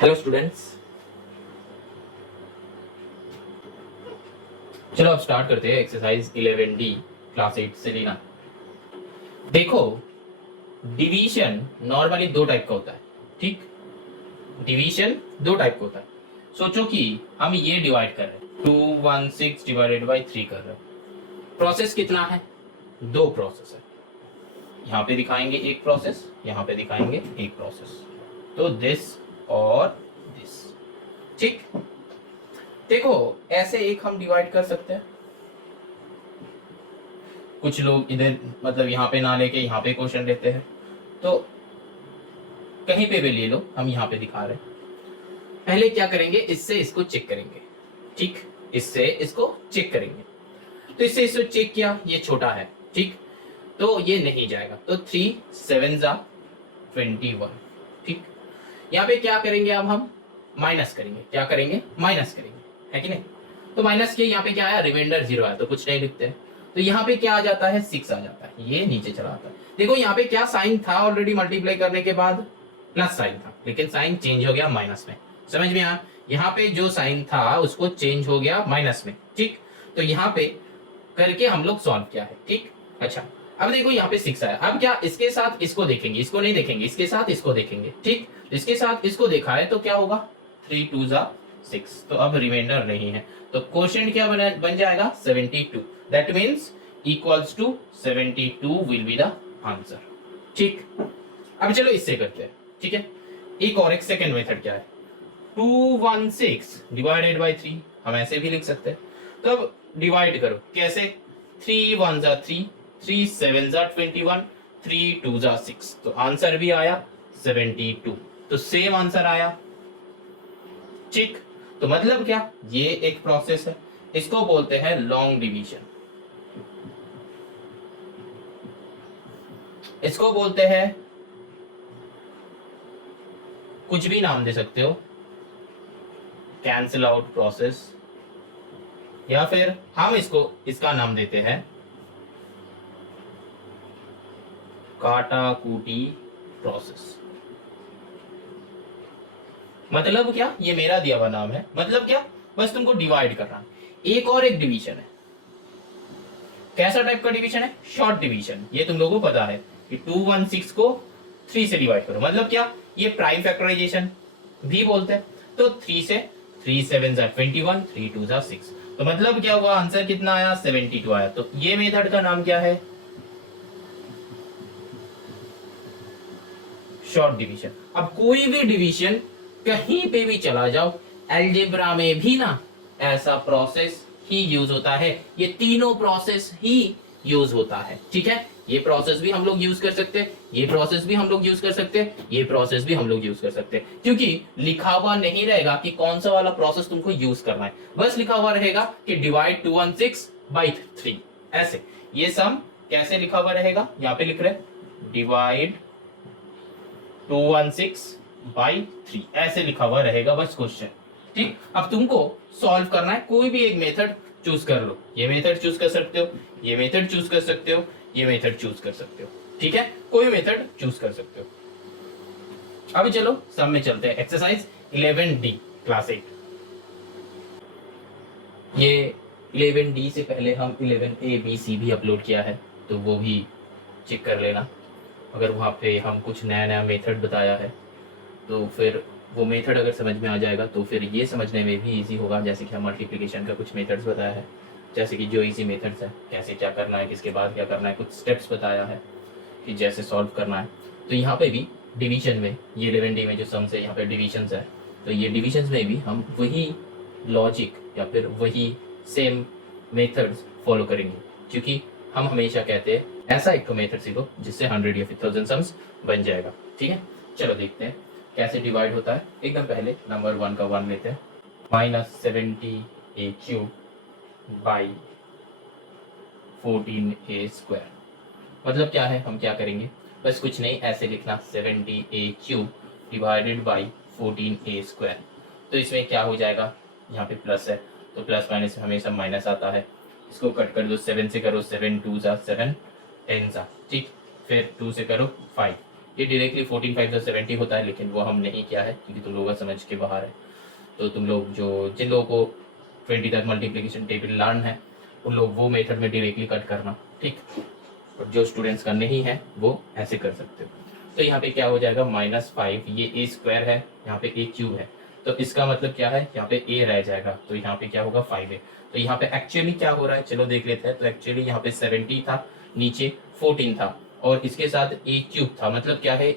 Hello students, चलो अब start करते हैं एक्सरसाइज 11D क्लास 8 से लेना। देखो, डिवीजन नॉर्मली दो टाइप का होता है, ठीक। डिवीजन दो टाइप का होता है। सोचो कि हम ये डिवाइड कर रहे हैं, 216 डिवाइडेड बाई 3 कर रहे हैं। प्रोसेस कितना है? दो प्रोसेस है। यहाँ पे दिखाएंगे एक प्रोसेस, यहाँ पे दिखाएंगे एक प्रोसेस। तो दिस और दिस, ठीक। देखो, ऐसे एक हम डिवाइड कर सकते हैं। कुछ लोग इधर मतलब यहाँ पे ना लेके यहाँ पे क्वेश्चन लेते हैं, तो कहीं पे भी ले लो, हम यहाँ पे दिखा रहे हैं। पहले क्या करेंगे, इससे इसको चेक करेंगे, ठीक। इससे इसको चेक करेंगे, तो इससे इसको चेक किया, ये छोटा है, ठीक, तो ये नहीं जाएगा। तो 3 7 21, ठीक। यहाँ पे क्या करेंगे, अब हम माइनस करेंगे। क्या करेंगे? माइनस करेंगे, है कि नहीं। तो माइनस के यहाँ पे क्या आया, रिमाइंडर 0 आया, तो कुछ नहीं लिखते हैं। तो यहाँ पे क्या आ जाता है, 6 आ जाता है, ये नीचे चला आता है। देखो यहाँ पे क्या साइन था, ऑलरेडी मल्टीप्लाई करने के बाद प्लस साइन था, लेकिन साइन चेंज हो गया माइनस में। समझ में आया? यहाँ पे जो साइन था उसको चेंज हो गया माइनस में, ठीक। तो यहाँ पे करके हम लोग सॉल्व किया है, ठीक। अच्छा, अब देखो यहाँ पे 6 आया। अब क्या इसके साथ इसको देखेंगे, इसको नहीं देखेंगे, इसके साथ इसको देखेंगे, ठीक। इसके साथ इसको देखा है तो क्या होगा, 3 2 6। तो अब रिमाइंडर नहीं है, तो क्वोशिएंट क्या बन जाएगा, 72। That means equals to 72 will be the answer, ठीक। अब चलो इससे करते हैं, ठीक है। एक और एक सेकंड मेथड क्या है, 216 डिवाइडेड बाय 3, हम ऐसे भी लिख सकते हैं। तो अब डिवाइड करो, कैसे, 3 1 3, 3 7 21, 3 2 6। तो आंसर भी आया 72, तो सेम आंसर आया, ठीक। तो मतलब क्या, ये एक प्रोसेस है, इसको बोलते हैं लॉन्ग डिवीजन। इसको बोलते हैं, कुछ भी नाम दे सकते हो, कैंसिल आउट प्रोसेस, या फिर हम इसको इसका नाम देते हैं काटा कूटी प्रोसेस। मतलब क्या, ये मेरा दिया हुआ नाम है। मतलब क्या, बस तुमको डिवाइड करना। एक और एक डिवीजन है, कैसा टाइप का डिवीजन है, शॉर्ट डिवीजन। ये तुम लोगों को पता है कि 216 को 3 से डिवाइड करो। मतलब क्या, ये प्राइम फैक्टराइजेशन भी बोलते हैं। तो 3 से 3 7 21, 3 2 6। तो मतलब क्या हुआ, आंसर कितना आया, 72 आया। तो ये मेथड का नाम क्या है, शॉर्ट डिवीजन। अब कोई भी डिवीजन कहीं पे भी चला जाओ, अलजेब्रा में भी ना ऐसा प्रोसेस ही यूज होता है। ये तीनों प्रोसेस ही यूज होता है, ठीक है। ये प्रोसेस भी हम लोग यूज कर सकते हैं, ये प्रोसेस भी हम लोग यूज कर सकते हैं, ये प्रोसेस भी हम लोग यूज कर सकते हैं। क्योंकि लिखा हुआ नहीं रहेगा कि कौन सा वाला प्रोसेस तुमको यूज करना है, बस लिखा हुआ रहेगा कि डिवाइड 216 बाई 3। ऐसे ये सम कैसे लिखा हुआ रहेगा, यहाँ पे लिख रहे डिवाइड 216 बाई 3, ऐसे लिखा हुआ रहेगा बस क्वेश्चन, ठीक। अब तुमको सॉल्व करना है, कोई भी एक मेथड चूज कर लो। ये मेथड चूज कर सकते हो, ये मेथड चूज कर सकते हो, ये मेथड चूज कर सकते हो, ठीक है। कोई मेथड चूज कर सकते हो। अब चलो सब में चलते हैं, एक्सरसाइज 11D क्लास 8। ये 11D से पहले हम 11A B C भी अपलोड किया है, तो वो भी चेक कर लेना। अगर वहाँ पे हम कुछ नया नया मेथड बताया है तो फिर वो मेथड अगर समझ में आ जाएगा तो फिर ये समझने में भी इजी होगा। जैसे कि हम मल्टीप्लिकेशन का कुछ मेथड्स बताया है, जैसे कि जो इजी मेथड्स है, कैसे क्या करना है, किसके बाद क्या करना है, कुछ स्टेप्स बताया है कि जैसे सॉल्व करना है। तो यहाँ पे भी डिवीजन में, ये 11D में जो सम्स है, यहाँ पे डिविजन्स है, तो ये डिविजन्स में भी हम वही लॉजिक या फिर वही सेम मेथड्स फॉलो करेंगे, क्योंकि हम हमेशा कहते हैं ऐसा एक मेथड सीखो जिससे 100 या फिर 1000 सम्स बन जाएगा। ठीक है, चलो देखते हैं कैसे डिवाइड होता है। एकदम पहले नंबर 1 का 1 लेते हैं, -70a³ बाई 14a²। मतलब क्या है, हम क्या करेंगे, बस कुछ नहीं, ऐसे लिखना 70a³ डिवाइडेड बाई 14a²। तो इसमें क्या हो जाएगा, यहाँ पे प्लस है तो प्लस माइनस में हमेशा माइनस आता है। इसको कट कर दो, 7 से करो 7 2 जा 7 10 जा, ठीक, फिर 2 से करो 5। ये डायरेक्टली 14 5 जा 70 होता है, लेकिन वो हम नहीं किया है क्योंकि तुम लोगों का समझ के बाहर है। तो तुम लोग जिन लोगों को 20 तक मल्टीप्लिकेशन टेबल लर्न है, उन लोग वो मेथड में डायरेक्टली कट करना, ठीक। और जो स्टूडेंट्स का नहीं है वो ऐसे कर सकते हो। तो यहाँ पे क्या हो जाएगा, -5, ये a² है, यहाँ पे a³ है, तो इसका मतलब क्या है, यहाँ पे a रह जाएगा, तो यहाँ पे क्या होगा 5a। तो यहाँ पे एक्चुअली क्या हो रहा है, चलो देख लेते हैं। तो एक्चुअली यहाँ पे 70 था, नीचे 14 था, और इसके साथ a³ था, मतलब क्या है, a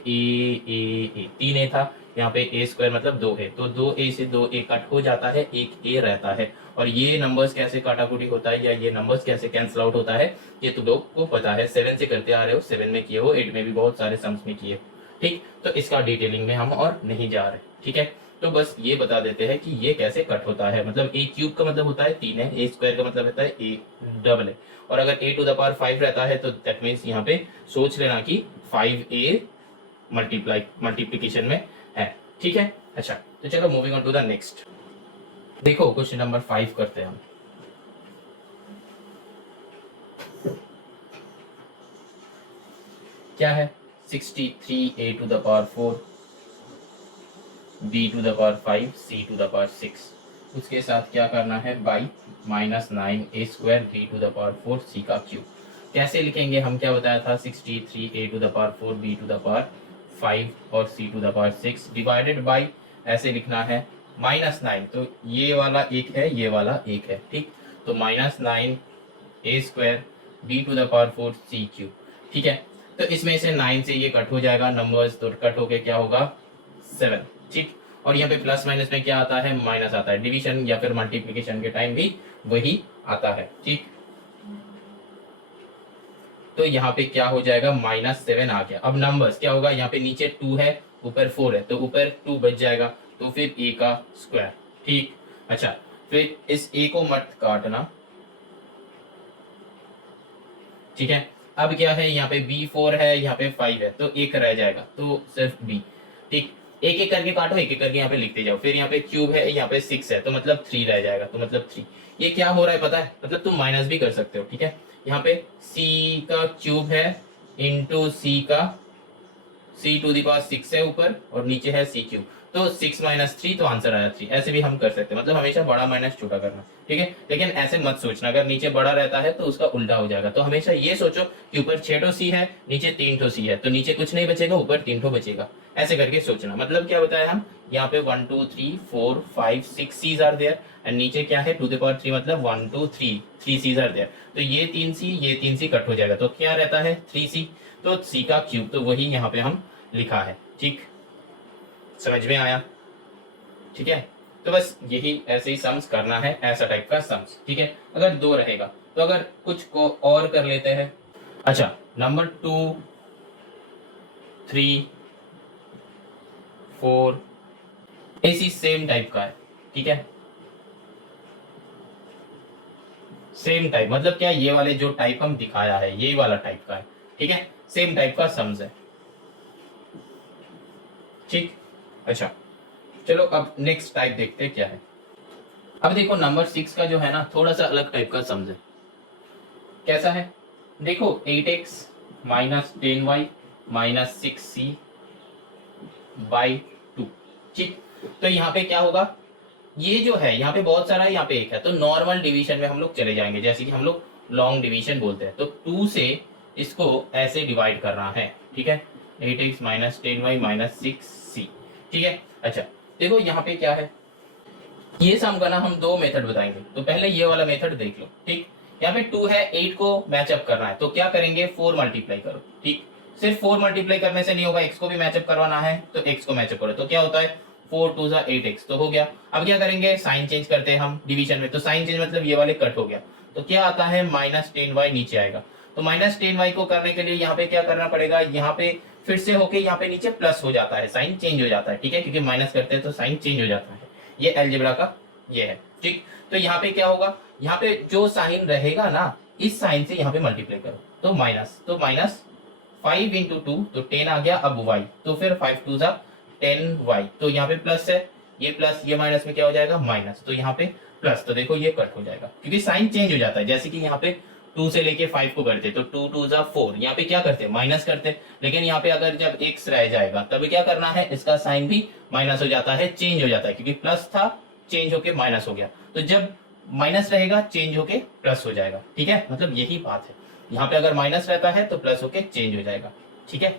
3a था, यहाँ पे a² मतलब 2 है, तो 2a से 2a कट हो जाता है, एक a रहता है। और ये नंबर्स कैसे काटाकुटी होता है या ये नंबर्स कैसे कैंसिल आउट होता है, ये तो लोग को पता है, 7 से करते आ रहे हो, 7 में किए हो, 8 में भी बहुत सारे सम्स में किए हो, ठीक। तो इसका डिटेलिंग में हम और नहीं जा रहे, ठीक है। तो बस ये बता देते हैं कि ये कैसे कट होता है। मतलब a³ का मतलब होता है 3 है, a² का मतलब होता है a डबल है, और अगर a टू द पावर 5 रहता है तो दैट मीन्स यहाँ पे सोच लेना कि 5a मल्टीप्लीकेशन में है, ठीक है। अच्छा, तो चलो moving on to the next. देखो क्वेश्चन नंबर 5 करते हैं हम। क्या है, 63a to the power 4 b to the power 5 c to the power 6। उसके साथ क्या करना है, by -9a² b to the power 4 c का क्यूब। कैसे लिखेंगे, हम क्या बताया था, 63a to the power 4 b to the power 5 और c to the power 6 divided by, ऐसे लिखना है -9, तो ये वाला एक है, ये वाला एक है, ठीक। तो -9a² b to the power 4 c³, ठीक है। तो इसमें से 9 से ये कट हो जाएगा, नंबर्स तो कट होके क्या होगा 7, ठीक। और यहाँ पे प्लस माइनस में क्या आता है, माइनस आता है, डिवीजन या फिर मल्टीप्लिकेशन के टाइम भी वही आता है, ठीक। तो यहाँ पे क्या हो जाएगा, -7 आ गया। अब नंबर्स क्या होगा, यहाँ पे नीचे 2 है, ऊपर 4 है, तो ऊपर 2 बच जाएगा, तो फिर a का स्क्वायर, ठीक। अच्छा, फिर इस a को मत काटना, ठीक है। अब क्या है, यहाँ पे b4 है, यहाँ पे 5 है, तो एक रह जाएगा, तो सिर्फ b, ठीक। एक एक करके काटो, एक एक करके यहाँ पे लिखते जाओ। फिर यहाँ पे क्यूब है, यहाँ पे 6 है, तो मतलब 3 रह जाएगा, तो मतलब 3। ये क्या हो रहा है पता है, मतलब तुम माइनस भी कर सकते हो, ठीक है। यहाँ पे c का क्यूब है into c to the power 6 है ऊपर, और नीचे है c³, तो 6 - 3, तो आंसर आया 3। ऐसे भी हम कर सकते हैं, मतलब हमेशा बड़ा माइनस छोटा करना, ठीक है। लेकिन ऐसे मत सोचना, अगर नीचे बड़ा रहता है तो उसका उल्टा हो जाएगा। तो हमेशा ये सोचो कि ऊपर 6 सी है, नीचे 3 सी है, तो नीचे कुछ नहीं बचेगा, ऊपर 3 बचेगा, ऐसे करके सोचना। मतलब क्या बताया हम, यहाँ पे 1 2 3 4 5 6 सीज आर देयर, एंड नीचे क्या है, टू द पावर 3, मतलब 1 2 3 सीज आर देयर। तो ये 3 सी कट हो जाएगा, तो क्या रहता है 3c, तो c का क्यूब, तो वही यहाँ पे हम लिखा है, ठीक। समझ में आया, ठीक है। तो बस यही ऐसे ही सम्स करना है, ऐसा टाइप का सम्स, ठीक है। अगर 2 रहेगा तो अगर कुछ को और कर लेते हैं। अच्छा, नंबर 2 3 4 ऐसी सेम टाइप का है, ठीक है। सेम टाइप मतलब क्या, ये वाले जो टाइप हम दिखाया है यही वाला टाइप का है, ठीक है। सेम टाइप का सम्स है, ठीक। अच्छा, चलो अब नेक्स्ट टाइप देखते हैं क्या है। अब देखो नंबर 6 का जो है ना, थोड़ा सा अलग टाइप का सम्स है। कैसा है, देखो 8x - 10y - 6c बाई 2, ठीक। तो यहाँ पे क्या होगा, ये जो है यहाँ पे बहुत सारा है, यहाँ पे एक है, तो नॉर्मल डिवीजन में हम लोग चले जाएंगे, जैसे कि हम लोग लॉन्ग डिवीजन बोलते हैं। तो 2 से इसको ऐसे डिवाइड करना है, ठीक है। 8x - 10y - 6c, ठीक है। अच्छा, देखो यहाँ पे क्या है, ये सम का ना हम 2 मेथड बताएंगे। तो पहले ये वाला मेथड देख लो, ठीक। यहाँ पे 2 है, 8 को मैचअप करना है, तो क्या करेंगे, 4 मल्टीप्लाई करो, ठीक। सिर्फ 4 मल्टीप्लाई करने से नहीं होगा, x को भी मैचअप करवाना है, तो x को मैचअप करो, तो क्या होता है 4 2 8x, तो हो गया। अब क्या करेंगे, साइन चेंज करते हैं हम डिवीजन में, तो साइन चेंज मतलब ये वाले कट हो गया, तो क्या आता है -10y नीचे आएगा, तो माइनस 10y को करने के लिए यहाँ पे क्या करना पड़ेगा, यहाँ पे फिर से होके यहाँ पे नीचे प्लस हो जाता है, साइन चेंज हो जाता है, ठीक है, क्योंकि माइनस करते हैं तो साइन चेंज हो जाता है। ये अलजेब्रा का ये है, ठीक। तो यहाँ पे क्या होगा, यहाँ पे जो साइन रहेगा ना, इस साइन से यहाँ पे मल्टीप्लाई करो, तो माइनस 5 इंटू 2 तो 10 आ गया, अब y तो फिर 5 2 जा 10y, तो यहाँ पे प्लस है, ये प्लस ये माइनस में क्या हो जाएगा माइनस, तो यहाँ पे प्लस, तो देखो ये कट हो जाएगा क्योंकि साइन चेंज हो जाता है। जैसे कि यहाँ पे 2 से लेके 5 को करते तो 2 2 जा 4, यहाँ पे क्या करते माइनस करते, लेकिन यहाँ पे अगर जब x रह जाएगा तब क्या करना है, इसका साइन भी माइनस हो जाता है, चेंज हो जाता है, क्योंकि प्लस था चेंज होके माइनस हो गया, तो जब माइनस रहेगा चेंज होके प्लस हो जाएगा, ठीक है, मतलब यही बात है। यहाँ पे अगर माइनस रहता है तो प्लस होके चेंज हो जाएगा, ठीक है।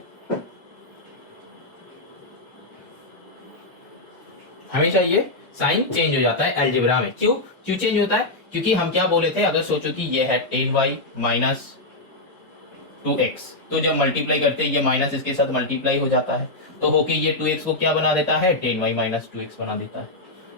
हमेशा ये साइन चेंज हो जाता है अलजेब्रा में। क्यों क्यों चेंज होता है, क्योंकि हम क्या बोले थे, अगर सोचो कि ये है 10y माइनस 2x, तो जब मल्टीप्लाई करते हैं ये माइनस इसके साथ मल्टीप्लाई हो जाता है, तो होके ये 2x को क्या बना देता है, 10y माइनस 2x बना देता है,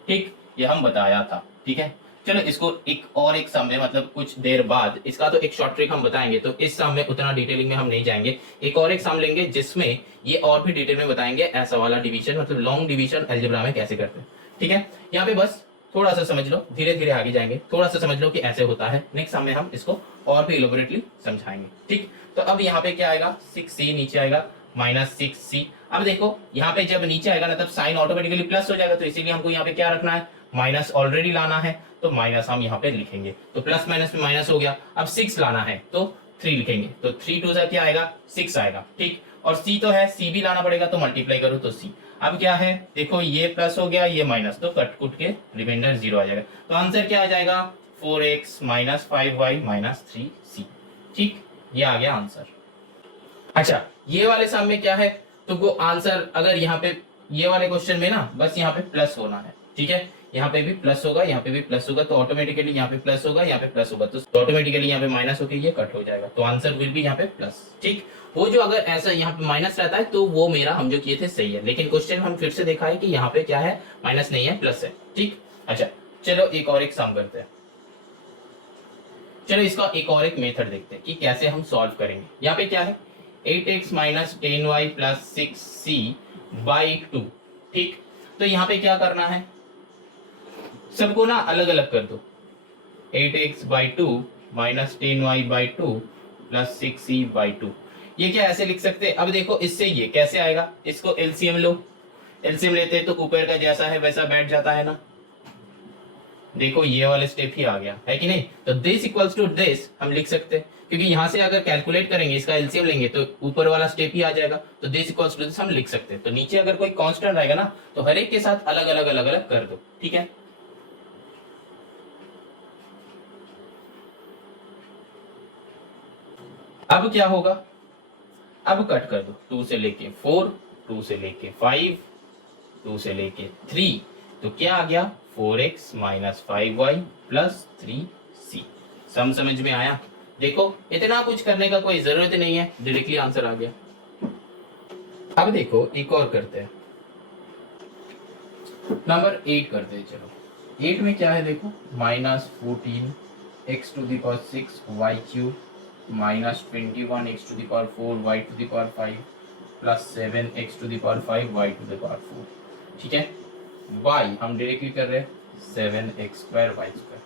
ठीक, ये हम बताया था, ठीक है। चलो इसको एक सम में, मतलब कुछ देर बाद इसका तो एक शॉर्ट ट्रिक हम बताएंगे, तो इस सम में उतना डिटेलिंग में हम नहीं जाएंगे, एक सम लेंगे जिसमें ये और भी डिटेल में बताएंगे ऐसा वाला डिवीजन, मतलब लॉन्ग डिवीजन अलजेब्रा में कैसे करते हैं, ठीक है। यहाँ पे बस थोड़ा सा समझ लो, धीरे धीरे आगे जाएंगे, थोड़ा सा समझ लो कि ऐसे होता है, नेक्स्ट सम में हम इसको और भी इलोबरेटली समझाएंगे, ठीक। तो अब यहाँ पे क्या आएगा, 6c नीचे आएगा माइनस 6c। अब देखो यहाँ पे जब नीचे आएगा ना तब साइन ऑटोमेटिकली प्लस हो जाएगा, तो इसीलिए हमको यहाँ पे क्या रखना है, माइनस ऑलरेडी लाना है, तो माइनस हम यहाँ पे लिखेंगे, तो प्लस माइनस में माइनस हो गया। अब 6 लाना है तो 3 लिखेंगे, तो 3 2 क्या आएगा 6 आएगा, ठीक। और c तो है, c भी लाना पड़ेगा, तो मल्टीप्लाई करो तो c। अब क्या है, देखो ये प्लस हो गया, ये माइनस, तो कट कुट के रिमाइंडर 0 आ जाएगा, तो आंसर क्या आ जाएगा 4x minus 5y minus 3c, ठीक, ये आ गया आंसर। अच्छा ये वाले सम में क्या है, तो वो आंसर अगर यहाँ पे ये वाले क्वेश्चन में ना बस यहाँ पे प्लस होना है, ठीक है, यहाँ पे भी प्लस होगा, यहाँ पे भी प्लस होगा, तो ऑटोमेटिकली यहाँ पे प्लस होगा, यहाँ पे प्लस होगा, तो ऑटोमेटिकली यहाँ पे माइनस होकर ये कट हो जाएगा, तो आंसर विल भी यहाँ पे प्लस, ठीक। वो जो अगर ऐसा यहाँ पे माइनस रहता है तो वो मेरा हम जो किए थे सही है, लेकिन क्वेश्चन हम फिर से देखा है कि यहाँ पे क्या है, माइनस नहीं है प्लस है, ठीक। अच्छा चलो एक सम करते हैं, चलो इसका एक मेथड देखते हैं कि कैसे हम सॉल्व करेंगे। यहाँ पे क्या है 8x minus 10y plus 6c by 2, ठीक। तो यहाँ पे क्या करना है, सबको ना अलग अलग कर दो, 8x by 2 minus 10y by 2 plus 6c by 2, ये क्या ऐसे लिख सकते हैं। अब देखो इससे ये कैसे आएगा, इसको एलसीएम लो, एलसीएम लेते हैं तो ऊपर का जैसा है वैसा बैठ जाता है ना, देखो ये वाले स्टेप ही आ गया है कि नहीं, तो दिस इक्वल्स टू दिस हम लिख सकते हैं, क्योंकि यहां से अगर कैलकुलेट करेंगे इसका एलसीएम लेंगे तो ऊपर वाला स्टेप ही आ जाएगा, तो दिस इक्वल्स टू दिस हम लिख सकते हैं। तो नीचे अगर कोई कांस्टेंट रहेगा ना तो हर एक के साथ अलग अलग कर दो, ठीक है। अब क्या होगा, अब कट कर दो, 2 से लेके 4, 2 से लेके 5, 2 से लेके 3, तो क्या आ गया 4x minus 5y plus 3c। सम समझ में आया, देखो इतना कुछ करने का कोई जरूरत नहीं है, डायरेक्टली आंसर आ गया। अब देखो एक और करते हैं, नंबर 8 करते हैं, चलो 8 में क्या है देखो, minus 14x to the power 6 y cube minus 21x to the power 4 y to the power 5 plus 7x to the power 5 y to the power 4, ठीक है। y हम डायरेक्टली कर रहे हैं 7x स्क्वायर y स्क्वायर,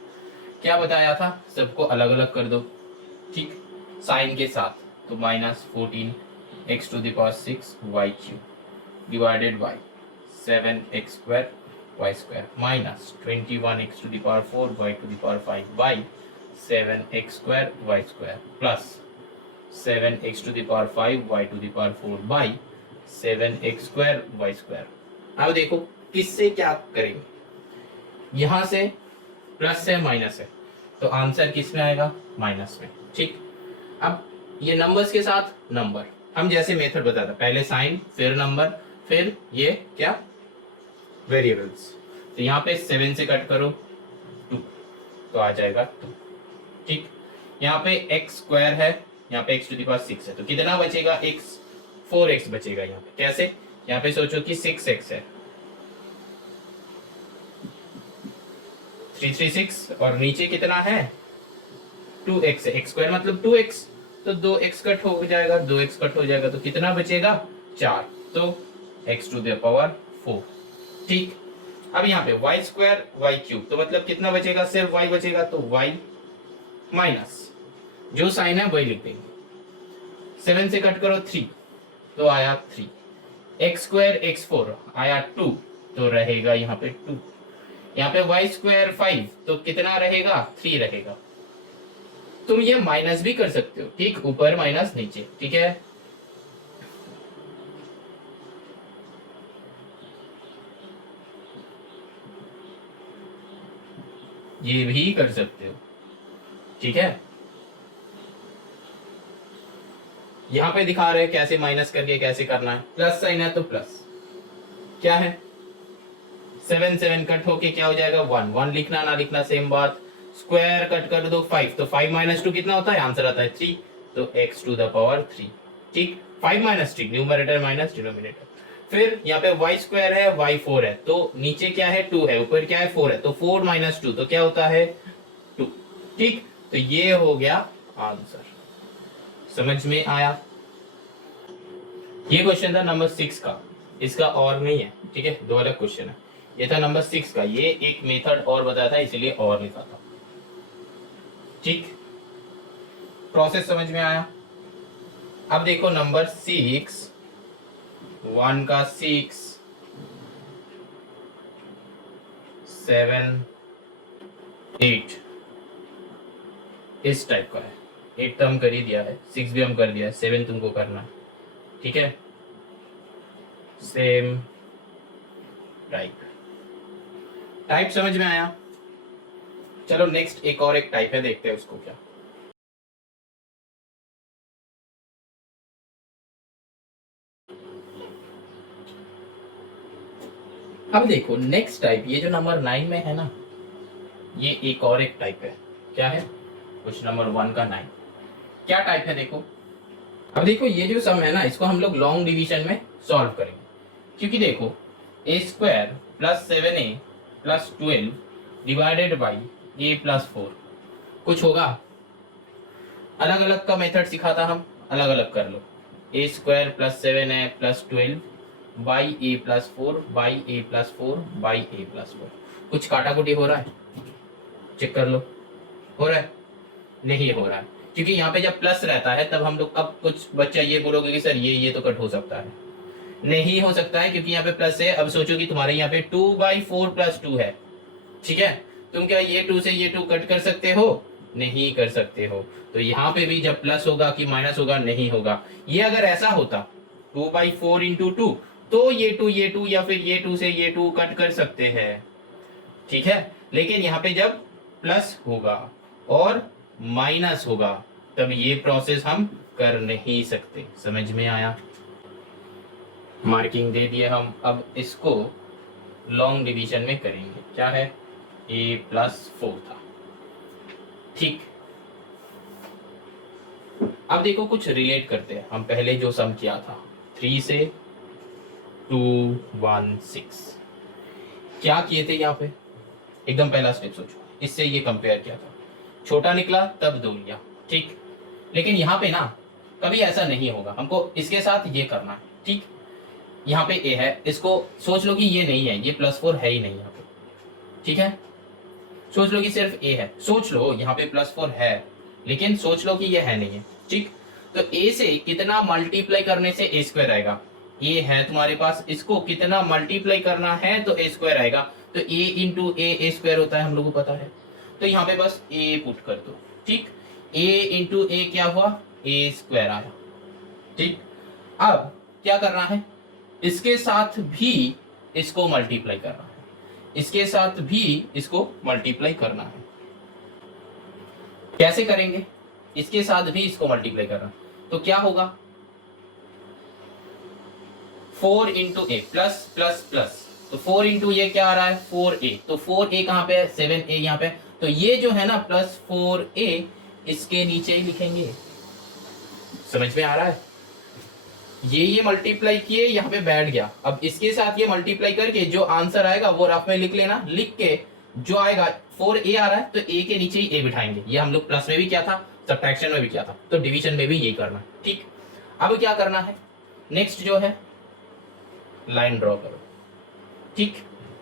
क्या बताया था, सबको अलग अलग कर दो, ठीक, साइन के साथ, तो minus 14x to the power 6 y cube divided by 7x square y square minus 21x to the power 4 y to the power 5 by 7x square y square plus 7x to the power 5 y to the power 4 by 7x square y square. अब देखो किससे क्या करेंगे, यहां से plus है minus है, तो आंसर किस में आएगा, माइनस में, ठीक। अब ये नंबर्स के साथ नंबर, हम जैसे मेथड बताता, पहले साइन फिर नंबर फिर ये क्या वेरिएबल्स, तो यहाँ पे 7 से कट करो 2, तो आ जाएगा 2, ठीक। यहाँ पे x स्क्वायर है, यहाँ पे x टू द पावर 6 है, तो कितना बचेगा x, 4x बचेगा यहाँ पे, कैसे, यहाँ पे सोचो कि 6x है, 336 और नीचे कितना है 2x है, x स्क्वायर मतलब 2x, तो 2x कट हो जाएगा, 2x कट हो जाएगा, तो कितना बचेगा 4, तो x टू द पावर 4। ठीक, अब यहाँ पे y स्क्वायर y क्यूब, तो मतलब कितना बचेगा, सिर्फ y बचेगा, तो y माइनस जो साइन है वही लिख देंगे। 7 से कट करो 3, तो आया 3, एक्स स्क्वायर x4 आया 2, तो रहेगा यहाँ पे 2। यहाँ पे y स्क्वायर 5, तो कितना रहेगा 3 रहेगा। तुम ये माइनस भी कर सकते हो, ठीक, ऊपर माइनस नीचे, ठीक है। ये भी कर सकते हो, ठीक है। यहां पे दिखा रहे हैं कैसे माइनस करके कैसे करना है। प्लस साइन है तो प्लस क्या है, 7 7 कट होके क्या हो जाएगा 1 1, लिखना ना लिखना सेम बात। स्क्वायर कट कर दो 5, तो 5 माइनस 2 कितना होता है, आंसर आता है 3, तो x टू द पावर 3। ठीक, 5 माइनस 3, न्यूमरेटर माइनस डिनोमिनेटर। फिर यहाँ पे y स्क्वायर है y 4 है, तो नीचे क्या है 2 है, ऊपर क्या है 4 है, तो 4 माइनस 2 तो क्या होता है 2। ठीक, तो ये हो गया आंसर। समझ में आया। ये क्वेश्चन था नंबर 6 का, इसका और नहीं है, ठीक है, दो अलग क्वेश्चन है। ये था नंबर 6 का, ये एक मेथड और बताया था इसलिए और लिखा था। ठीक, प्रोसेस समझ में आया। अब देखो नंबर 6, 1 का 6, 7, 8 इस टाइप का है। 8 तो हम कर ही दिया है, 6 भी हम कर दिया है, 7 तुमको करना है, ठीक है। सेम टाइप समझ में आया। चलो नेक्स्ट एक और एक टाइप है, देखते हैं उसको क्या। अब देखो नेक्स्ट टाइप, ये जो नंबर 9 में है ना, ये एक और एक टाइप है। क्या है, क्वेश्चन नंबर 1 का 9 क्या टाइप है देखो। अब देखो ये जो सम है ना, इसको हम लोग लॉन्ग डिवीजन में सॉल्व करेंगे, क्योंकि देखो a square plus 7a plus 12 divided by a plus 4 कुछ होगा। अलग अलग का मेथड सिखाता, हम अलग अलग कर लो। a square plus 7a plus 12 by a plus 4 by a plus 4 by a plus 4। कुछ काटा कुटी हो रहा है, चेक कर लो, हो रहा है, नहीं हो रहा है, क्योंकि यहाँ पे जब प्लस रहता है तब हम लोग, अब कुछ बच्चा ये बोलोगे कि सर ये तो कट हो सकता है, नहीं हो सकता है, क्योंकि यहाँ पे प्लस है। अब सोचो कि तुम्हारे यहाँ पे 2/4 प्लस 2 है, ठीक है, तुम क्या ये 2 से ये 2 कट कर सकते हो, नहीं कर सकते हो। तो यहाँ पे भी जब प्लस होगा कि माइनस होगा, नहीं होगा। ये अगर ऐसा होता 2/4 इंटू 2, तो ये 2 या फिर ये 2 से ये 2 कट कर सकते हैं, ठीक है। लेकिन यहाँ पे जब प्लस होगा और माइनस होगा तब ये प्रोसेस हम कर नहीं सकते। समझ में आया, मार्किंग दे दिए हम। अब इसको लॉन्ग डिवीजन में करेंगे। क्या है, a प्लस 4 था, ठीक। अब देखो कुछ रिलेट करते हैं, हम पहले जो सम किया था 3 से 2 1 6 क्या किए थे यहाँ पे, एकदम पहला स्टेप सोचो, इससे ये कंपेयर किया था, छोटा निकला तब 2 लिया, ठीक। लेकिन यहाँ पे ना कभी ऐसा नहीं होगा, हमको इसके साथ ये करना है, ठीक। यहाँ पे a है, इसको सोच लो कि ये नहीं है, ये +4 है ही नहीं यहाँ पे, ठीक है। सोच लो कि सिर्फ a है, सोच लो यहाँ पे +4 है, लेकिन सोच लो कि ये है नहीं है, ठीक। तो a से कितना मल्टीप्लाई करने से a स्क्वायर आएगा, a है तुम्हारे पास, इसको कितना मल्टीप्लाई करना है तो a स्क्वायर आएगा। तो a इंटू a स्क्वायर होता है, हम लोगों को पता है। तो यहाँ पे बस a पुट कर दो, ठीक। a इंटू a क्या हुआ, a स्क्वायर आया, ठीक। अब क्या करना है, इसके साथ भी इसको मल्टीप्लाई करना है, इसके साथ भी इसको मल्टीप्लाई करना है। कैसे करेंगे, इसके साथ भी इसको मल्टीप्लाई करना, तो क्या होगा 4 इंटू ए प्लस प्लस प्लस, तो 4 इंटू ये क्या आ रहा है 4a, तो 4a कहाँ पे है 7a यहाँ पे, तो ये जो है ना +4a इसके नीचे ही लिखेंगे। समझ में आ रहा है, ये मल्टीप्लाई किए यहाँ पे बैठ गया। अब इसके साथ ये मल्टीप्लाई करके जो आंसर आएगा वो रफ में लिख लेना, लिख के जो आएगा 4a आ रहा है तो a के नीचे ही a बिठाएंगे। ये हम लोग प्लस में भी किया था सब्ट्रैक्शन में भी किया था, तो डिवीजन में भी यही करना है। ठीक, अब क्या करना है, नेक्स्ट जो है लाइन ड्रॉ करो। ठीक,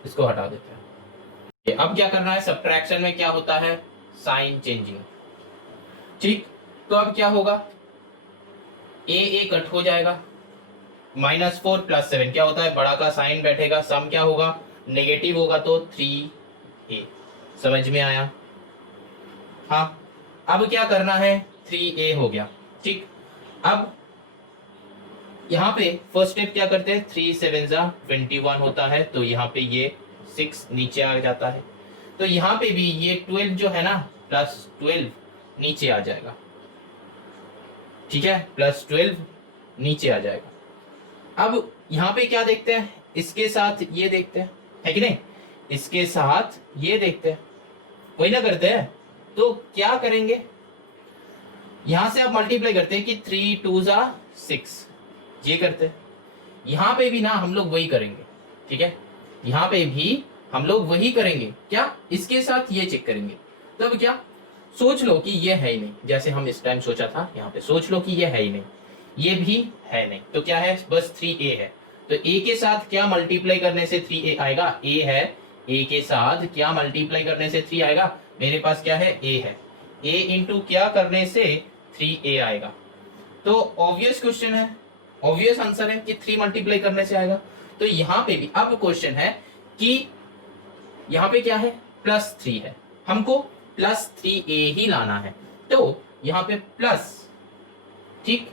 इसको हटा देते हैं। अब क्या करना है, सब्ट्रैक्शन में क्या होता है, साइन चेंजिंग। ठीक, तो अब क्या होगा, ए कट हो जाएगा, -4 + 7 क्या होता है, बड़ा का साइन बैठेगा, सम क्या होगा, नेगेटिव होगा तो 3a। समझ में आया? हाँ, अब क्या करना है, 3a हो गया। ठीक, अब यहाँ पे फर्स्ट स्टेप क्या करते हैं, 3 7 21 होता है, तो यहाँ पे ये 6 नीचे आ जाता है, तो यहाँ पे भी ये 12 जो है ना, +12 नीचे आ जाएगा। ठीक है, +12 नीचे आ जाएगा। अब यहाँ पे क्या देखते हैं, इसके साथ ये देखते हैं, है कि नहीं, इसके साथ ये देखते हैं, वही ना करते हैं। तो क्या करेंगे, यहां से आप मल्टीप्लाई करते हैं कि 3 2 6, ये करते हैं। यहां पे भी ना हम लोग वही करेंगे। ठीक है, यहां पे भी हम लोग वही करेंगे, क्या, इसके साथ ये चेक करेंगे। तो अब क्या, सोच लो कि ये है ही नहीं, जैसे हम इस टाइम सोचा था, यहाँ पे सोच लो कि ये है ही नहीं, ये भी है नहीं, तो क्या है, बस 3a है। तो a के साथ क्या मल्टीप्लाई करने से 3a आएगा, a है, a के साथ क्या मल्टीप्लाई करने से 3 आएगा, मेरे पास क्या है, a है, a इंटू क्या करने से 3a आएगा। तो ऑब्वियस क्वेश्चन है, ऑब्वियस आंसर है कि 3 मल्टीप्लाई करने से आएगा। तो यहाँ पे भी अब क्वेश्चन है कि यहाँ पे क्या है, +3 है, हमको +3a ही लाना है, तो यहाँ पे प्लस, ठीक,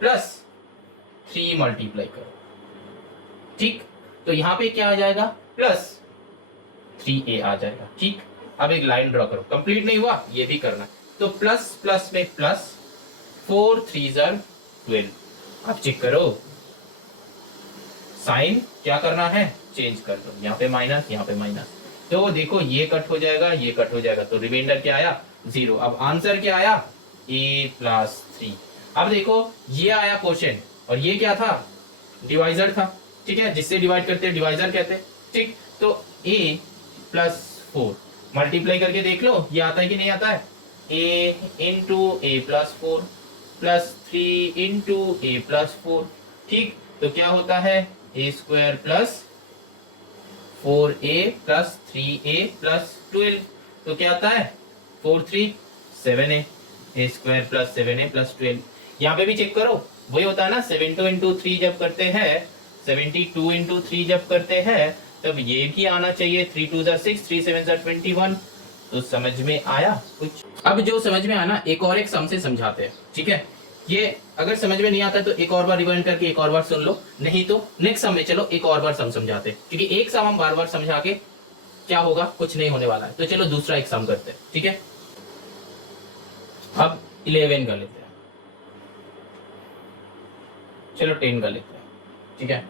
+3 मल्टीप्लाई करो। ठीक, तो यहाँ पे क्या आ जाएगा, +3a आ जाएगा। ठीक, अब एक लाइन ड्रॉ करो, कंप्लीट नहीं हुआ, ये भी करना है, तो प्लस प्लस में प्लस, 4 3 12। अब चेक करो, साइन क्या करना है, चेंज कर दो, यहाँ पे माइनस, यहाँ पे माइनस, तो देखो ये कट हो जाएगा, ये कट हो जाएगा, तो रिमाइंडर क्या आया, 0। अब आंसर क्या आया, a + 3। अब देखो ये आया क्वेश्चन, और ये क्या था, डिवाइजर था। ठीक है, जिससे डिवाइड करते हैं डिवाइजर कहते हैं। ठीक, तो a + 4 मल्टीप्लाई करके देख लो, ये आता है कि नहीं आता है, a × a + 4 + 3 × a + 4। ठीक, तो क्या होता है, a² + 4a + 3a + 12, तो क्या आता है, 4 3 7a, a² + 7a + 12। यहाँ पे भी चेक करो, वही होता है ना, 72 × 3 जब करते हैं, 72 × 3 जब करते हैं, तब ये भी आना चाहिए, 3 2 6, 3 7 21। तो समझ में आया कुछ? अब जो समझ में आना, एक और एक सम से समझाते हैं। ठीक है, ये अगर समझ में नहीं आता तो एक और बार रिवाइंड करके एक और बार सुन लो, नहीं तो नेक्स्ट सम में चलो एक और बार सम समझाते हैं, क्योंकि एक सम हम बार बार समझा के क्या होगा, कुछ नहीं होने वाला है। तो चलो दूसरा एक सम करते हैं। ठीक है, अब 11 कर लेते हैं, चलो 10 कर लेते हैं। ठीक है,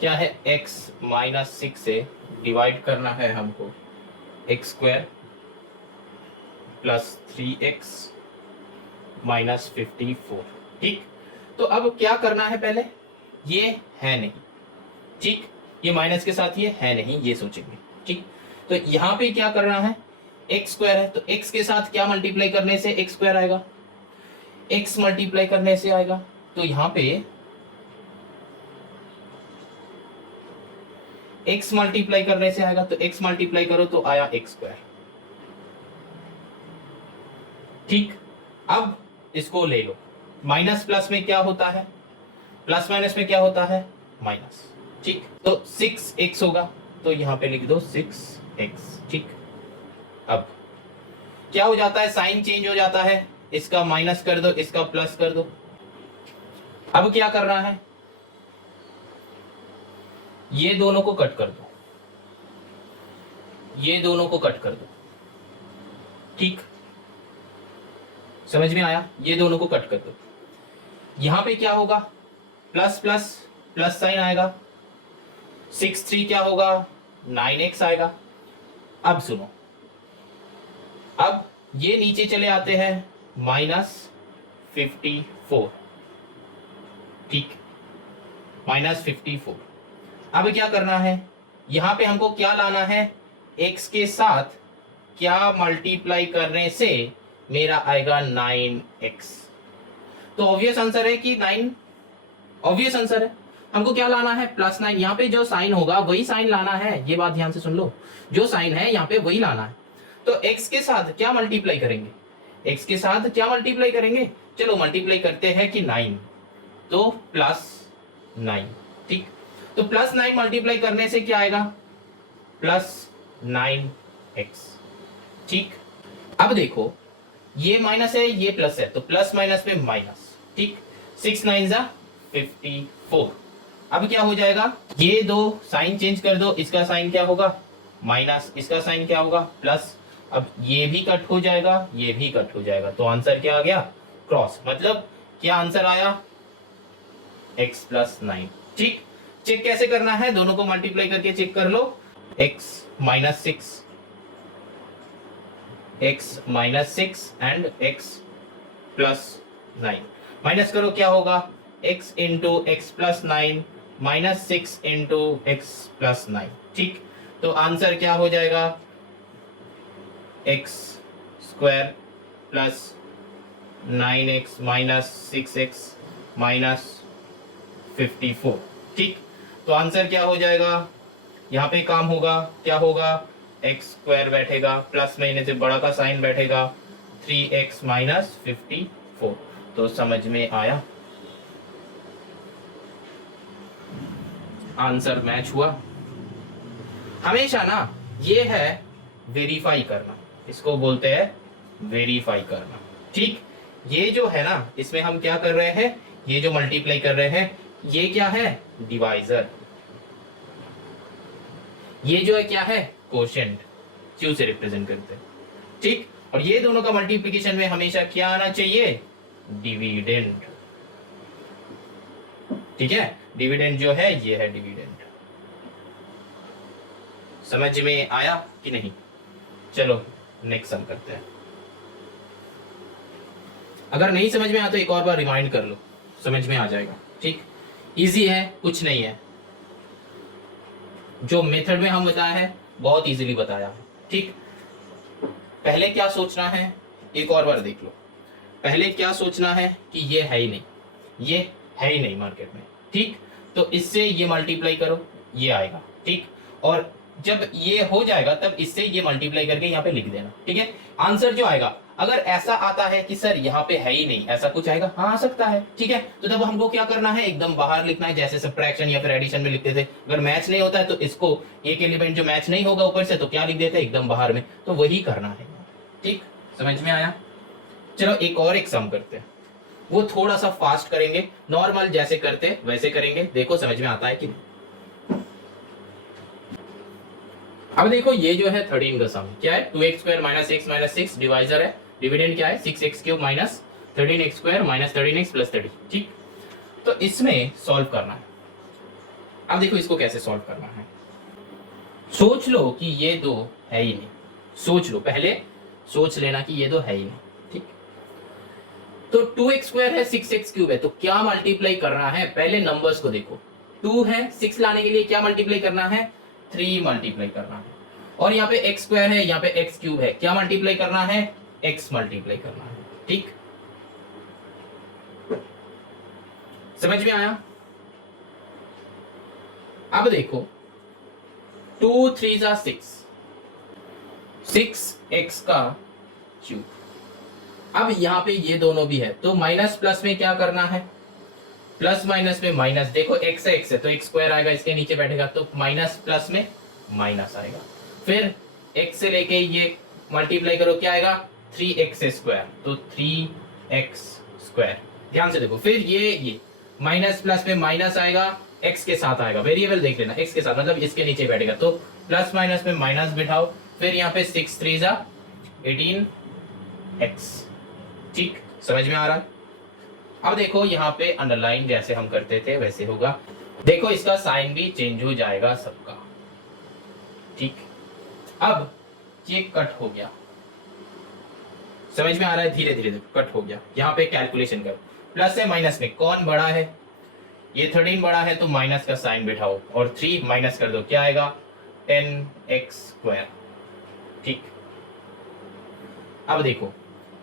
क्या है, x - 6 से डिवाइड करना है हमको, x² + 3x - 54। ठीक, तो अब क्या करना है, पहले ये है नहीं, ठीक, ये माइनस के साथ ये है नहीं, ये सोचेंगे। ठीक, तो यहाँ पे क्या करना है, x² है, तो x के साथ क्या मल्टीप्लाई करने से x² आएगा, x मल्टीप्लाई करने से आएगा, तो यहाँ पे x मल्टीप्लाई करने से आएगा, तो x मल्टीप्लाई करो तो आया x²। ठीक, अब इसको ले लो, माइनस प्लस में क्या होता है, प्लस माइनस में क्या होता है, माइनस। ठीक, तो 6x होगा, तो यहां पे लिख दो 6x। ठीक, अब क्या हो जाता है, साइन चेंज हो जाता है, इसका माइनस कर दो, इसका प्लस कर दो। अब क्या करना है, ये दोनों को कट कर दो, ये दोनों को कट कर दो। ठीक, समझ में आया, ये दोनों को कट कर दो। यहां पे क्या होगा, प्लस प्लस प्लस साइन आएगा, 6 3 क्या होगा, 9x आएगा। अब सुनो, अब ये नीचे चले आते हैं, -54। ठीक, -54। अब क्या करना है, यहां पे हमको क्या लाना है, x के साथ क्या मल्टीप्लाई करने से मेरा आएगा 9x। तो ऑब्वियस आंसर है कि 9, ऑब्वियस आंसर है। हमको क्या लाना है, +9। यहाँ पे जो साइन होगा वही साइन लाना है, ये बात ध्यान से सुन लो, जो साइन है यहाँ पे वही लाना है। तो x के साथ क्या मल्टीप्लाई करेंगे, x के साथ क्या मल्टीप्लाई करेंगे, चलो मल्टीप्लाई करते हैं कि 9, तो +9। ठीक, तो +9 मल्टीप्लाई करने से क्या आएगा, +9x। ठीक, अब देखो ये माइनस है ये प्लस है, तो प्लस माइनस में माइनस। ठीक, 6 9 जा 54। अब क्या हो जाएगा, ये दो साइन चेंज कर दो, इसका साइन क्या होगा माइनस, इसका साइन क्या होगा प्लस। अब ये भी कट हो जाएगा, ये भी कट हो जाएगा, तो आंसर क्या आ गया, क्रॉस। मतलब क्या आंसर आया, x + 9। ठीक, चेक कैसे करना है, दोनों को मल्टीप्लाई करके चेक कर लो। x - 6, x - 6 and x + 9 minus करो, क्या होगा, x × x + 9 - 6 × x + 9। ठीक, तो आंसर क्या हो जाएगा, x² + 9x - 6x - 54। ठीक, तो आंसर क्या हो जाएगा, यहाँ पे काम होगा, क्या होगा, x² बैठेगा, प्लस में इन्हें से बड़ा का साइन बैठेगा, 3x - 54। तो समझ में आया, आंसर मैच हुआ। हमेशा ना ये है वेरीफाई करना, इसको बोलते हैं वेरीफाई करना। ठीक, ये जो है ना, इसमें हम क्या कर रहे हैं, ये जो मल्टीप्लाई कर रहे हैं ये क्या है, डिवाइजर। ये जो है क्या है, कोशेंट, क्यू से रिप्रेजेंट करते हैं। ठीक, और ये दोनों का मल्टीप्लिकेशन में हमेशा क्या आना चाहिए, डिविडेंड। ठीक है, डिविडेंड जो है ये है डिविडेंड। समझ में आया कि नहीं, चलो नेक्स्ट सम करते हैं। अगर नहीं समझ में आया तो एक और बार रिमाइंड कर लो, समझ में आ जाएगा। ठीक, इजी है, कुछ नहीं है, जो मेथड में हम बताया है बहुत इजीली बताया है। ठीक, पहले क्या सोचना है, एक और बार देख लो। पहले क्या सोचना है कि ये है ही नहीं, ये है ही नहीं मार्केट में। ठीक, तो इससे ये मल्टीप्लाई करो, ये आएगा। ठीक, और जब ये हो जाएगा तब इससे ये मल्टीप्लाई करके यहाँ पे लिख देना। ठीक है, आंसर जो आएगा, अगर ऐसा आता है कि सर यहाँ पे है ही नहीं, ऐसा कुछ आएगा, हाँ आ सकता है। ठीक है, तो तब हमको क्या करना है, एकदम बाहर लिखना है, जैसे सब्ट्रैक्शन या फिर एडिशन में लिखते थे। अगर मैच नहीं होता है तो इसको, एक एलिमेंट जो मैच नहीं होगा ऊपर से, तो क्या लिख देते हैं, एकदम बाहर में। तो वही करना है। ठीक, समझ में आया। चलो एक और एक सम करते हैं, वो थोड़ा सा फास्ट करेंगे, नॉर्मल जैसे करते वैसे करेंगे, देखो समझ में आता है कि। अब देखो ये जो है 13 का सम क्या है, 2x² - x - 6 डिवाइजर है, डिविडेंड क्या है 6x³ - 13x² - 13x + 30। ठीक, तो इसमें सॉल्व करना है। अब देखो इसको कैसे सॉल्व करना है, सोच लो कि ये दो है ही नहीं, सोच लो, पहले सोच लेना कि ये दो है ही नहीं। ठीक, तो 2x² है 6x³ है, तो क्या मल्टीप्लाई करना है, पहले नंबर्स को देखो। 2 है, 6 लाने के लिए क्या मल्टीप्लाई करना है, 3 मल्टीप्लाई करना है। और यहाँ पे x² है, यहाँ पे x³ है, क्या मल्टीप्लाई करना है, x मल्टीप्लाई करना है। ठीक, समझ में आया। अब देखो 2 3 जा 6, 6x³। अब यहाँ पे ये दोनों भी है, तो माइनस प्लस में क्या करना है, प्लस माइनस में माइनस। देखो x है, x है तो x² आएगा, इसके नीचे बैठेगा, तो माइनस प्लस में माइनस आएगा। फिर x से लेके ये मल्टीप्लाई करो, क्या आएगा 3x², तो 3x²। ध्यान से देखो, फिर ये माइनस प्लस में माइनस आएगा, x के साथ आएगा, वेरिएबल देख लेना, x के साथ मतलब इसके नीचे बैठेगा, तो प्लस माइनस में माइनस बिठाओ। फिर यहाँ पे 6 3 जा 18x। ठीक, समझ में आ रहा है। अब देखो यहाँ पे अंडरलाइन जैसे हम करते थे वैसे होगा, देखो इसका साइन भी चेंज हो जाएगा सबका। ठीक, अब ये कट हो गया, समझ में आ रहा है, धीरे धीरे कट हो गया। यहाँ पे कैलकुलेशन करो, प्लस है माइनस में कौन बड़ा है, ये 13 बड़ा है, तो माइनस का साइन बिठाओ और 3 माइनस कर दो, क्या आएगा 10x²। ठीक, अब देखो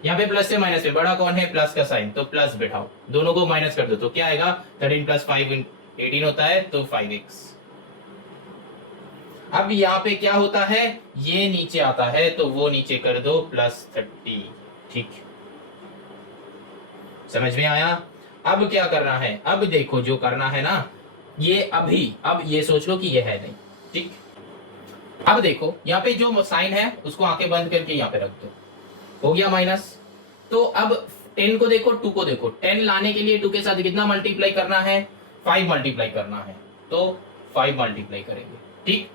यहाँ पे प्लस से माइनस में बड़ा कौन है, प्लस का साइन, तो प्लस बैठाओ, दोनों को माइनस कर दो तो क्या आएगा, 13 प्लस 5 18 होता है, तो 5x। अब यहाँ पे क्या होता है, ये नीचे आता है तो वो नीचे कर दो प्लस 30। ठीक, समझ में आया। अब क्या करना है, अब देखो जो करना है ना, ये अभी अब ये सोच लो कि ये है नहीं। ठीक, अब देखो यहाँ पे जो साइन है उसको आंखें बंद करके यहाँ पे रख दो, हो गया माइनस। तो अब 10 को देखो, 2 को देखो, 10 लाने के लिए 2 के साथ कितना मल्टीप्लाई करना है, 5 मल्टीप्लाई करना है, तो 5 मल्टीप्लाई करेंगे। ठीक,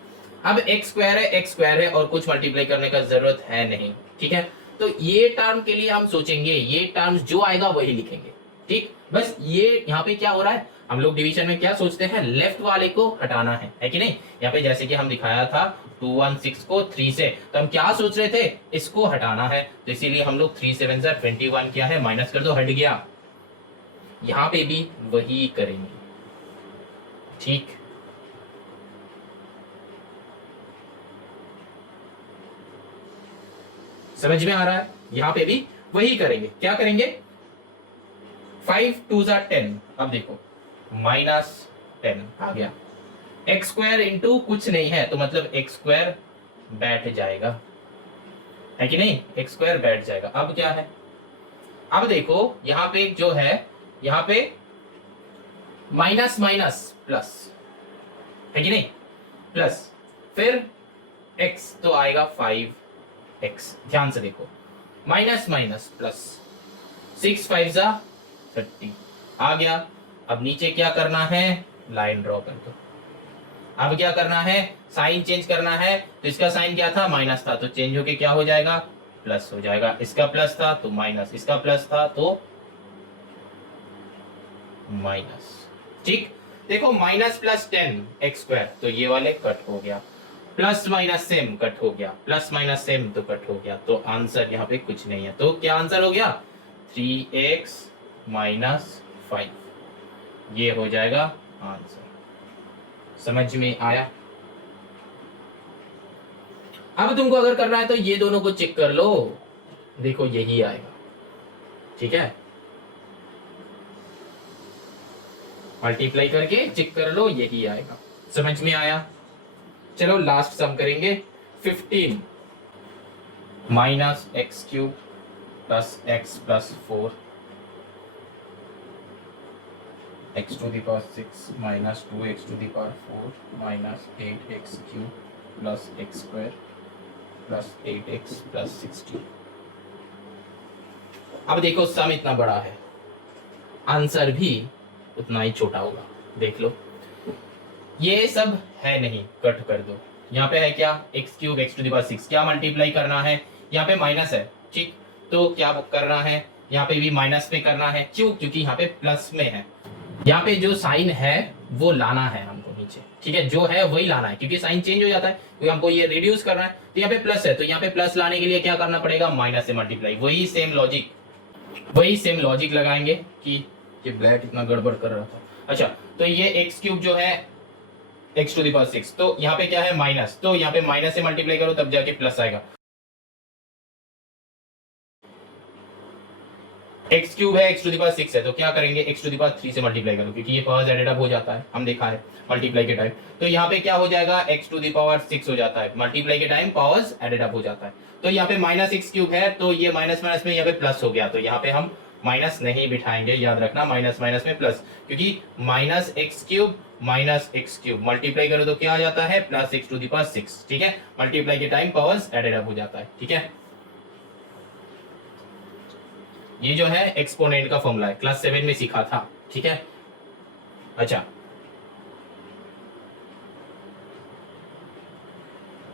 अब x स्क्वायर है, x स्क्वायर है और कुछ मल्टीप्लाई करने का जरूरत है नहीं। ठीक है, तो ये टर्म के लिए हम सोचेंगे, ये टर्म जो आएगा वही लिखेंगे। ठीक, बस ये यहाँ पे क्या हो रहा है, हम लोग डिवीजन में क्या सोचते हैं, लेफ्ट वाले को हटाना है कि नहीं। यहाँ पे जैसे कि हम दिखाया था 216 को 3 से, तो हम क्या सोच रहे थे, इसको हटाना है, तो इसीलिए हम लोग 3 7 21 किया है, माइनस कर दो, हट गया। यहाँ पे भी वही करेंगे। ठीक, समझ में आ रहा है, यहाँ पे भी वही करेंगे। क्या करेंगे, 5 2 10, अब देखो -10 आ गया, एक्स स्क्वायर इंटू कुछ नहीं है तो मतलब एक्स स्क्वायर बैठ जाएगा, है कि नहीं, एक्स स्क्वायर बैठ जाएगा। अब क्या है, अब देखो यहाँ पे जो है, यहाँ पे माइनस माइनस प्लस, है कि नहीं, प्लस, फिर x तो आएगा 5x, ध्यान से देखो, माइनस माइनस प्लस, 6 5 30 आ गया। अब नीचे क्या करना है, लाइन ड्रॉ कर दो। अब क्या करना है, साइन चेंज करना है, तो इसका साइन क्या था, माइनस था, तो चेंज होके क्या हो जाएगा, प्लस हो जाएगा। इसका प्लस था तो माइनस, इसका प्लस था तो माइनस। ठीक, देखो माइनस प्लस 10 एक्स स्क्वायर, तो ये वाले कट हो गया, प्लस माइनस सेम कट हो गया, प्लस माइनस सेम तो कट हो गया, तो आंसर यहाँ पे कुछ नहीं है। तो क्या आंसर हो गया, 3x माइनस 5, ये हो जाएगा आंसर। समझ में आया। अब तुमको अगर करना है तो ये दोनों को चेक कर लो, देखो यही आएगा। ठीक है, मल्टीप्लाई करके चेक कर लो, यही आएगा। समझ में आया। चलो लास्ट सम करेंगे, 15 minus X cube plus x plus 4 x to the power 6 minus 2x to the power 4 minus 8x cube plus x square plus 8x plus 60। अब देखो सम इतना बड़ा है, आंसर भी उतना ही छोटा होगा। देख लो, ये सब है नहीं, कट कर दो। यहाँ पे है क्या, x cube x to the power 6, क्या मल्टीप्लाई करना है, यहाँ पे माइनस है। ठीक, तो क्या करना है, यहाँ पे भी माइनस में करना है, क्यों, क्योंकि यहाँ पे प्लस में है। यहाँ पे जो साइन है वो लाना है हमको नीचे। ठीक है, जो है वही लाना है, क्योंकि साइन चेंज हो जाता है, क्योंकि हमको ये रिड्यूस करना है। तो यहाँ पे प्लस है, तो यहाँ पे प्लस लाने के लिए क्या करना पड़ेगा, माइनस से मल्टीप्लाई। वही सेम लॉजिक लगाएंगे कि ये ब्लैक इतना गड़बड़ कर रहा था। अच्छा, तो ये एक्स क्यूब जो है एक्स टू द पावर 6, तो यहाँ पे क्या है माइनस, तो यहाँ पे माइनस से मल्टीप्लाई करो तब जाके प्लस आएगा। एक्स क्यूब है, एक्स टू द पावर 6 है, तो क्या करेंगे, एक्स टू द पावर 3 से मल्टीप्लाई करो, क्योंकि ये पावर्स एडेड अप हो जाता है, हम देखा है मल्टीप्लाई के टाइम। तो यहाँ पे क्या हो जाएगा, एक्स टू द पावर 6 हो जाता है, मल्टीप्लाई के टाइम पावर्स एडेड अप हो जाता है। तो यहाँ पे माइनस एक्स क्यूब है, तो ये माइनस माइनस में यहाँ पे प्लस हो गया, तो यहाँ पे हम माइनस नहीं बिठाएंगे, याद रखना, माइनस माइनस में प्लस, क्योंकि माइनस एक्स क्यूब मल्टीप्लाई करो तो क्या आ जाता है, plus X to the power 6। ठीक है, मल्टीप्लाई के टाइम पावर्स एडेड अप हो जाता है। ठीक है, ये जो है एक्सपोनेंट का फॉर्मूला है, क्लास 7 में सीखा था। ठीक है, अच्छा,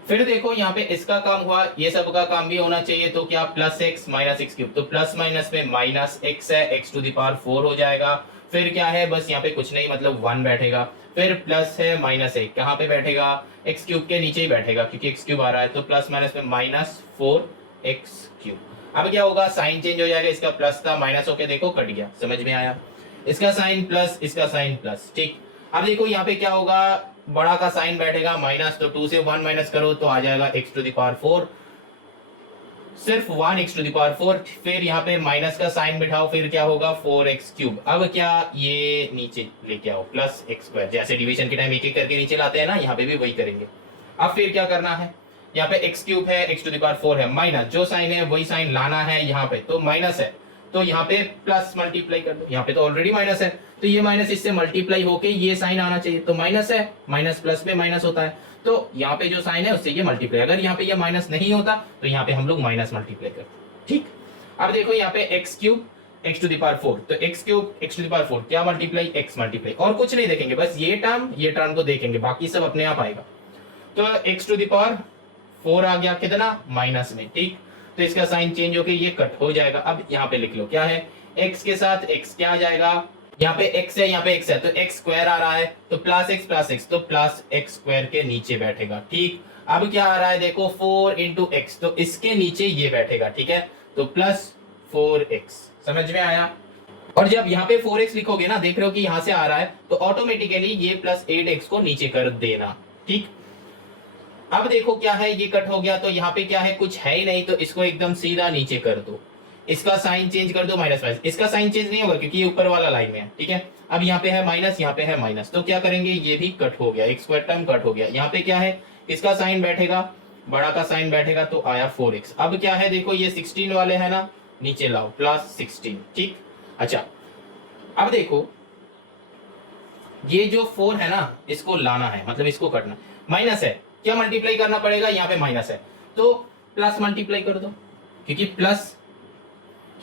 फिर देखो यहाँ पे इसका काम हुआ, ये सब का काम भी होना चाहिए, तो क्या plus x minus X cube, तो प्लस माइनस में माइनस एक्स है, एक्स टू द पावर 4 हो जाएगा। फिर क्या है, बस यहाँ पे कुछ नहीं, मतलब 1 बैठेगा। फिर प्लस है माइनस एक, कहाँ पे बैठेगा, एक्स क्यूब के नीचे ही बैठेगा, क्योंकि एक्स क्यूब आ रहा है, तो प्लस माइनस में माइनस 4x क्यूब। अब क्या होगा, साइन चेंज हो जाएगा, इसका प्लस था माइनस होके देखो कट गया। समझ में आया, इसका साइन प्लस, इसका साइन प्लस। ठीक, अब देखो यहाँ पे क्या होगा, बड़ा का साइन बैठेगा माइनस, तो 2 से 1 माइनस करो तो आ जाएगा x टू द पावर 4 सिर्फ 1x⁴, फिर यहाँ पे माइनस का साइन बिठाओ, फिर क्या होगा 4x³। अब क्या ये नीचे लेके आओ प्लस x², जैसे डिवीजन के टाइम एक एक करके नीचे लाते हैं ना, यहाँ पे भी वही करेंगे। अब फिर क्या करना है, यहाँ पे x³ है, x⁴ है, माइनस जो साइन है वही साइन लाना है यहाँ पे, तो माइनस है तो यहाँ पे प्लस मल्टीप्लाई कर दो, यहाँ पे तो ऑलरेडी माइनस है तो ये माइनस इससे मल्टीप्लाई होके ये साइन आना चाहिए, तो माइनस है, माइनस प्लस में माइनस होता है, तो यहाँ पे जो साइन है उससे ये मल्टीप्लाई, अगर यहाँ पे ये माइनस नहीं होता तो यहाँ पे हम लोग माइनस मल्टीप्लाई करते। ठीक, अब देखो यहाँ पे x³ x⁴, तो x³ x⁴ क्या मल्टीप्लाई, x मल्टीप्लाई, और कुछ नहीं देखेंगे, बस ये टर्म को देखेंगे, बाकी सब अपने आप आएगा। तो x⁴ आ गया कितना, माइनस में। ठीक, तो इसका साइन चेंज होके ये कट हो जाएगा। अब यहाँ पे लिख लो क्या है, x के साथ x क्या आ जाएगा, यहाँ पे x है, यहाँ पे x है, तो x² आ रहा है, तो प्लस x, तो प्लस x² के नीचे बैठेगा। ठीक, अब क्या आ रहा है देखो 4 × x, तो इसके नीचे ये बैठेगा। ठीक है, तो प्लस 4x, समझ में आया। और जब यहाँ पे 4x लिखोगे ना, देख रहे हो कि यहाँ से आ रहा है, तो ऑटोमेटिकली ये प्लस 8x को नीचे कर देना। ठीक, अब देखो क्या है, ये कट हो गया, तो यहाँ पे क्या है, कुछ है ही नहीं, तो इसको एकदम सीधा नीचे कर दो, इसका साइन चेंज कर दो माइनस, इसका साइन चेंज नहीं होगा क्योंकि ये ऊपर वाला लाइन में है। ठीक है, अब यहाँ पे है माइनस, यहाँ पे है माइनस, तो क्या करेंगे, ये भी कट हो गया, x² टर्म कट हो गया। यहाँ पे क्या है, इसका साइन बैठेगा, बड़ा का साइन बैठेगा, तो आया 4x। अब क्या है देखो, ये 16 वाले है ना, नीचे लाओ प्लस 16। ठीक, अच्छा अब देखो ये जो 4 है ना, इसको लाना है, मतलब इसको कटना, माइनस है, क्या मल्टीप्लाई करना पड़ेगा, यहाँ पे माइनस है तो प्लस मल्टीप्लाई कर दो, क्योंकि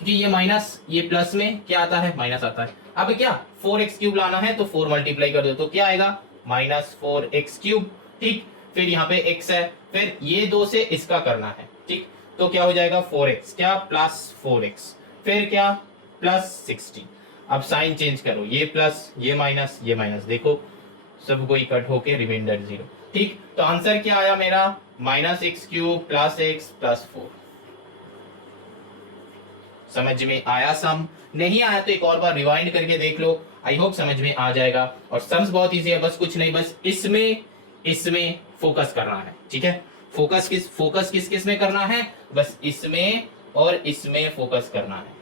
ये माइनस, ये प्लस में क्या आता है, माइनस आता है। अब क्या 4x³ लाना है, तो 4 मल्टीप्लाई कर दो, तो क्या आएगा -4x³। ठीक, फिर यहाँ पे x है, फिर ये 2 से इसका करना है। ठीक, तो क्या हो जाएगा 4x क्या प्लस 4x, फिर क्या प्लस 16। अब साइन चेंज करो, ये प्लस ये माइनस, देखो सब कोई कट होके रिमाइंडर 0। ठीक, तो आंसर क्या आया मेरा, -x³ प्लस x प्लस 4। समझ में आया सम, नहीं आया तो एक और बार रिवाइंड करके देख लो, आई होप समझ में आ जाएगा। और सम्स बहुत इजी है, बस कुछ नहीं, बस इसमें फोकस करना है। ठीक है, फोकस किस में करना है, बस इसमें और इसमें फोकस करना है।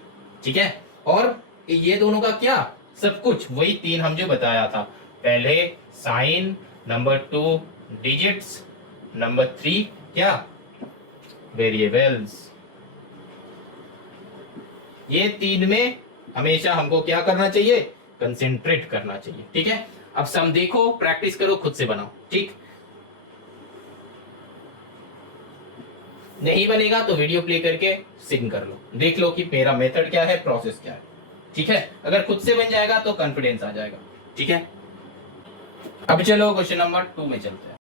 ठीक है, और ये दोनों का क्या, सब कुछ वही 3 हम जो बताया था, पहले साइन, नंबर 2 डिजिट्स, नंबर 3 क्या वेरिएबल्स। ये 3 में हमेशा हमको क्या करना चाहिए, कंसेंट्रेट करना चाहिए। ठीक है, अब सम देखो, प्रैक्टिस करो, खुद से बनाओ। ठीक, नहीं बनेगा तो वीडियो प्ले करके सिंक कर लो, देख लो कि मेरा मेथड क्या है, प्रोसेस क्या है। ठीक है, अगर खुद से बन जाएगा तो कॉन्फिडेंस आ जाएगा। ठीक है, अब चलो क्वेश्चन नंबर 2 में चलते हैं।